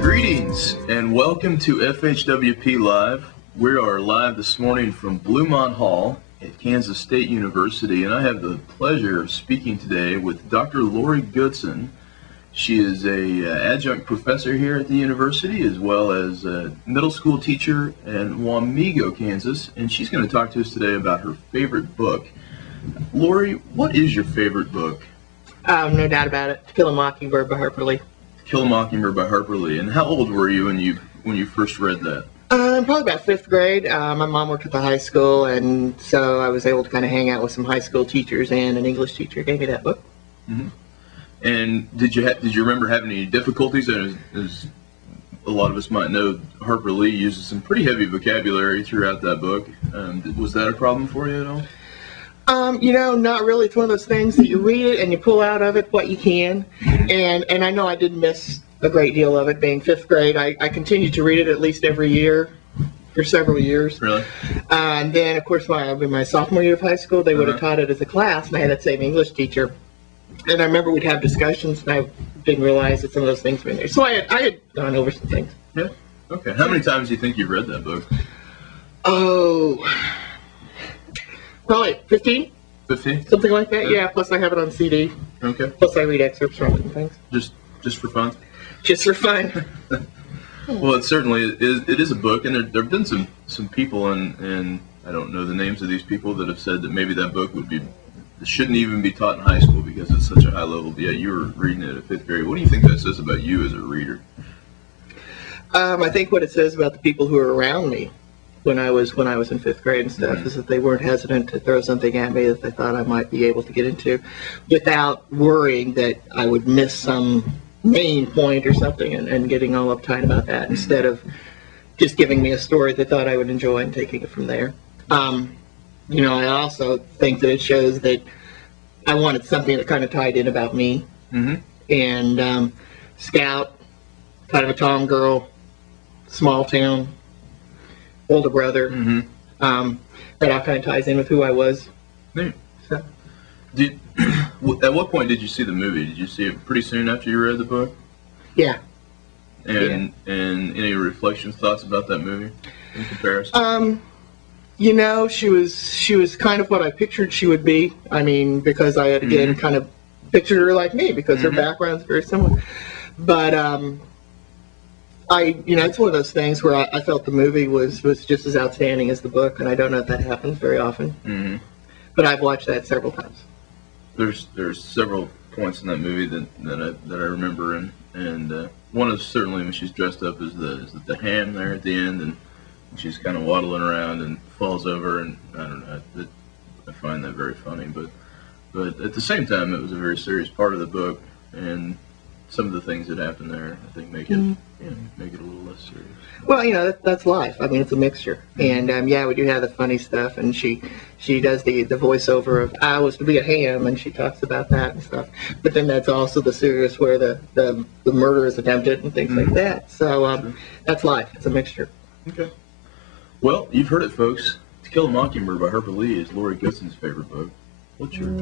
Greetings and welcome to FHWP Live. We are live this morning from Bluemont Hall at Kansas State University, and I have the pleasure of speaking today with Dr. Lori Goodson. She is a adjunct professor here at the university, as well as a middle school teacher in Wamego, Kansas, and she's going to talk to us today about her favorite book. Lori, what is your favorite book? No doubt about it. To Kill a Mockingbird by Harper Lee. Kill a Mockingbird by Harper Lee. And how old were you when you first read that? Probably about 5th grade. My mom worked at the high school, and so I was able to kind of hang out with some high school teachers, and an English teacher gave me that book. Mm-hmm. And did you remember having any difficulties? As a lot of us might know, Harper Lee uses some pretty heavy vocabulary throughout that book. Was that a problem for you at all? Not really. It's one of those things that you read it and you pull out of it what you can. And I know I did miss a great deal of it. Being 5th grade, I continued to read it at least every year for several years. Really? And then, of course, in my sophomore year of high school, they would have taught it as a class, and I had that same English teacher. And I remember we'd have discussions, and I didn't realize that some of those things were in there. So I had gone over some things. Yeah. Okay. How many times do you think you've read that book? Oh, probably 15. 15? Something like that. Yeah. Plus I have it on CD. Okay. Plus I read excerpts from it and things. Just for fun? Just for fun. Well, it certainly is. It is a book, and there have been some people, and I don't know the names of these people, that have said that maybe that book shouldn't even be taught in high school because it's such a high level. But yeah, you were reading it at 5th grade. What do you think that says about you as a reader? I think what it says about the people who were around me when I was in 5th grade and stuff is that they weren't hesitant to throw something at me that they thought I might be able to get into without worrying that I would miss some main point or something and getting all uptight about that, instead of just giving me a story they thought I would enjoy and taking it from there. I also think that it shows that I wanted something that kind of tied in about me. Mm-hmm. And Scout, kind of a Tom girl, small town, older brother, that all kind of ties in with who I was. Neat. So. At what point did you see the movie? Did you see it pretty soon after you read the book? Yeah. And any reflections, thoughts about that movie in comparison? She was kind of what I pictured she would be. I mean, because I had, again, kind of pictured her like me, because her background's very similar. But, it's one of those things where I felt the movie was just as outstanding as the book, and I don't know if that happens very often. Mm-hmm. But I've watched that several times. There's several points in that movie that I remember, and one is certainly when she's dressed up as the ham there at the end, and she's kind of waddling around and falls over, and I don't know. I find that very funny, but at the same time, it was a very serious part of the book, and some of the things that happen there, I think, make it a little less serious. Well, that's life. I mean, it's a mixture, and we do have the funny stuff, and she does the voiceover of "I was to be a ham," and she talks about that and stuff. But then that's also the serious where the murder is attempted and things like that. So that's life. It's a mixture. Okay. Well, you've heard it, folks. To Kill a Mockingbird by Harper Lee is Lori Goodson's favorite book. What's yours?